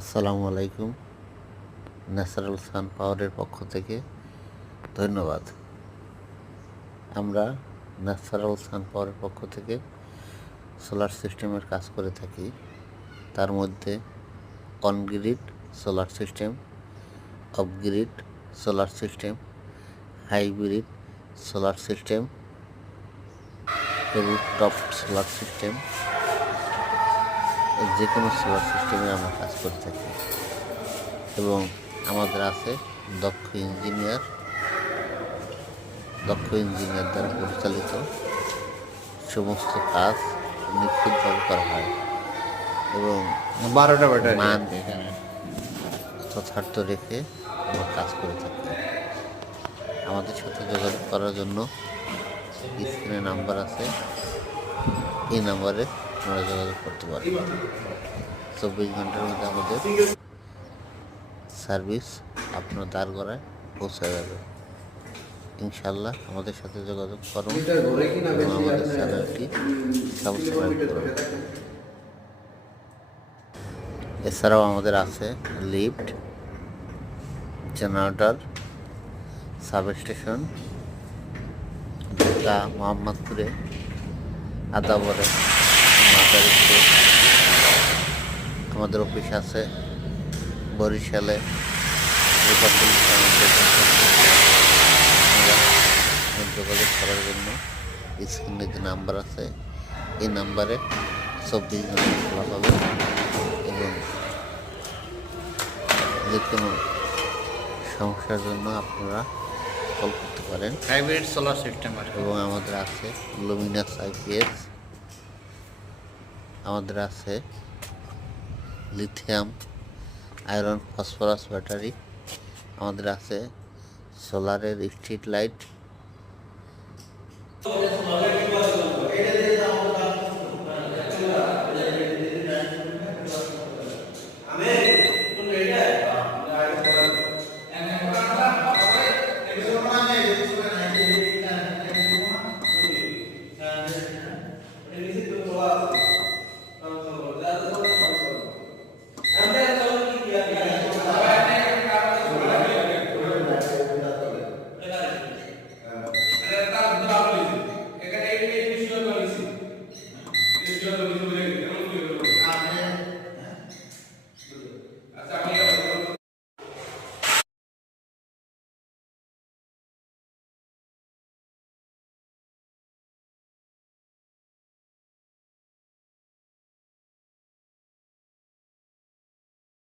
আসসালামু আলাইকুম। ন্যাচারাল সান পাওয়ারের পক্ষ থেকে ধন্যবাদ। আমরা ন্যাচারাল সান পাওয়ারের পক্ষ থেকে সোলার সিস্টেমের কাজ করে থাকি। তার মধ্যে on-grid solar system, off-grid solar system, hybrid solar system, rooftop solar system, যে কোনো সোলার সিস্টেমে আমরা কাজ করে থাকি এবং আমাদের আছে দক্ষ ইঞ্জিনিয়ার দ্বারা পরিচালিত সমস্ত কাজ নিখুঁতভাবে করা হয় এবং 12টা ব্যাটারি মান এখানে। যথার্থ রেখে আমরা কাজ করে থাকি। আমাদের সাথে যোগাযোগ করার জন্য স্ক্রিনে নাম্বার আছে, এই নাম্বারে আপনারা যোগাযোগ করতে পারেন। 24 ঘন্টার মধ্যে আমাদের সার্ভিস আপনার দ্বারগড়ায় পৌঁছে যাবে। ইনশাল্লাহ আমাদের সাথে যোগাযোগ করুন এবং আমাদের চ্যানেলটি সাবস্ক্রাইব করুন। এছাড়াও আমাদের আছে লিফট, জেনারেটর, সাবস্টেশন, ঢাকা, মোহাম্মদপুরে, আদাবরে, মাদারীপুরে। আমাদের অফিস আছে বরিশালে, যোগাযোগ করার জন্য স্ক্রিনে যে নাম্বার আছে এই নাম্বারে 24 ঘন্টা খোলা পাবে এবং যে কোনো সমস্যার জন্য আপনারা কল করতে পারেন। হাইব্রিড সোলার সিস্টেম আর এবং আমাদের আছে লুমিনাস আইপিএস, আমাদের আছে লিথিয়াম আয়রন ফসফরাস ব্যাটারি, আমাদের আছে সোলারের স্ট্রিট লাইট,